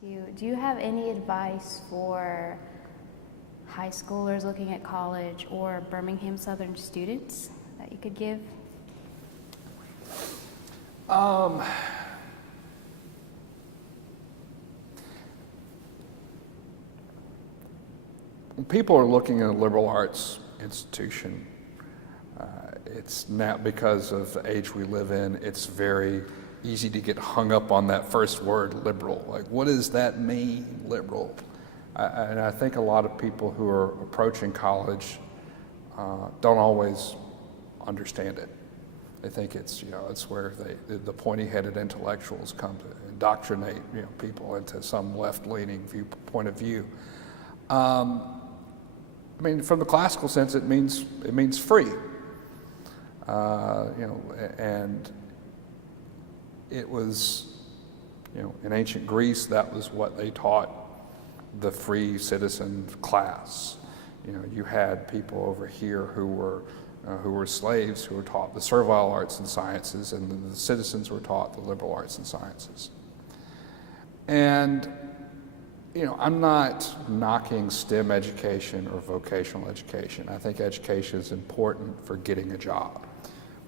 Do you have any advice for high schoolers looking at college or Birmingham Southern students that you could give? When people are looking at a liberal arts institution, it's not because of the age we live in, it's very easy to get hung up on that first word, liberal. Like, what does that mean, liberal? And I think a lot of people who are approaching college don't always understand it. They think it's, it's where the pointy-headed intellectuals come to indoctrinate, people into some left-leaning point of view. I mean, from the classical sense, it means free. And it was, in ancient Greece, that was what they taught the free citizen class. You had people over here who were slaves who were taught the servile arts and sciences, and the citizens were taught the liberal arts and sciences. And I'm not knocking STEM education or vocational education. I think education is important for getting a job.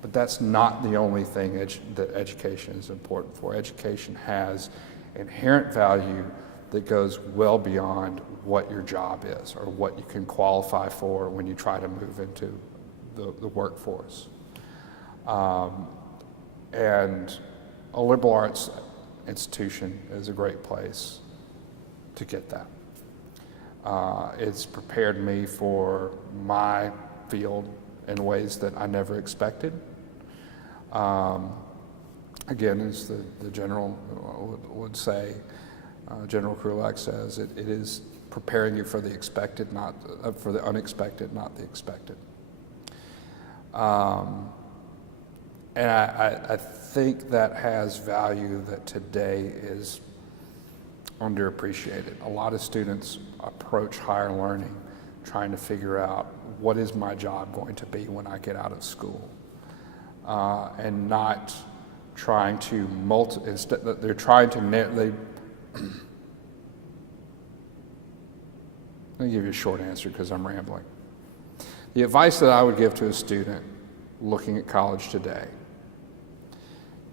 But that's not the only thing that education is important for. Education has inherent value that goes well beyond what your job is or what you can qualify for when you try to move into the workforce. And a liberal arts institution is a great place to get that. It's prepared me for my field in ways that I never expected. Again, as the general would say, General Krulak says, it is preparing you for the expected, for the unexpected, not the expected. And I think that has value that today is underappreciated. A lot of students approach higher learning trying to figure out, what is my job going to be when I get out of school? And not trying to instead they're trying to let me give you a short answer because I'm rambling. The advice that I would give to a student looking at college today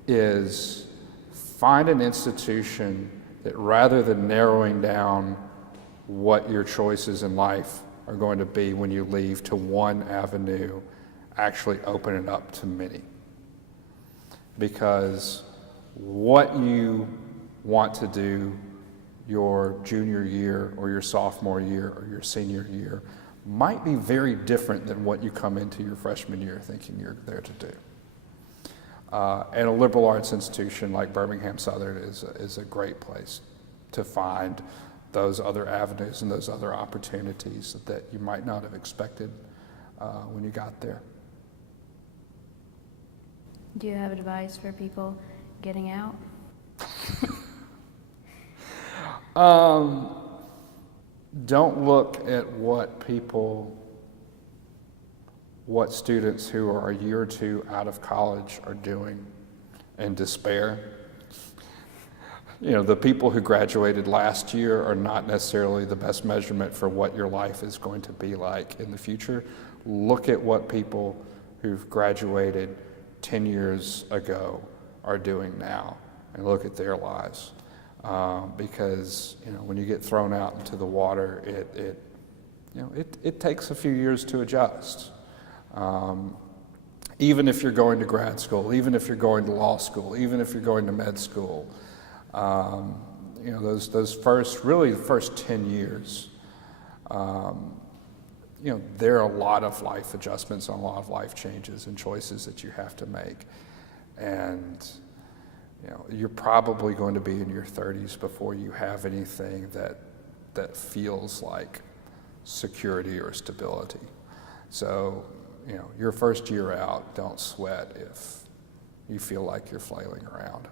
is find an institution that, rather than narrowing down what your choices in life are going to be when you leave to one avenue, actually open it up to many. Because what you want to do your junior year or your sophomore year or your senior year might be very different than what you come into your freshman year thinking you're there to do. And a liberal arts institution like Birmingham Southern is a great place to find those other avenues and those other opportunities that you might not have expected when you got there. Do you have advice for people getting out? Don't look at what students who are a year or two out of college are doing in despair. The people who graduated last year are not necessarily the best measurement for what your life is going to be like in the future. Look at what people who've graduated 10 years ago are doing now and look at their lives. Because when you get thrown out into the water, it takes a few years to adjust. Even if you're going to grad school, even if you're going to law school, even if you're going to med school, those first 10 years, there are a lot of life adjustments and a lot of life changes and choices that you have to make. And you're probably going to be in your 30s before you have anything that feels like security or stability. So, your first year out, don't sweat if you feel like you're flailing around.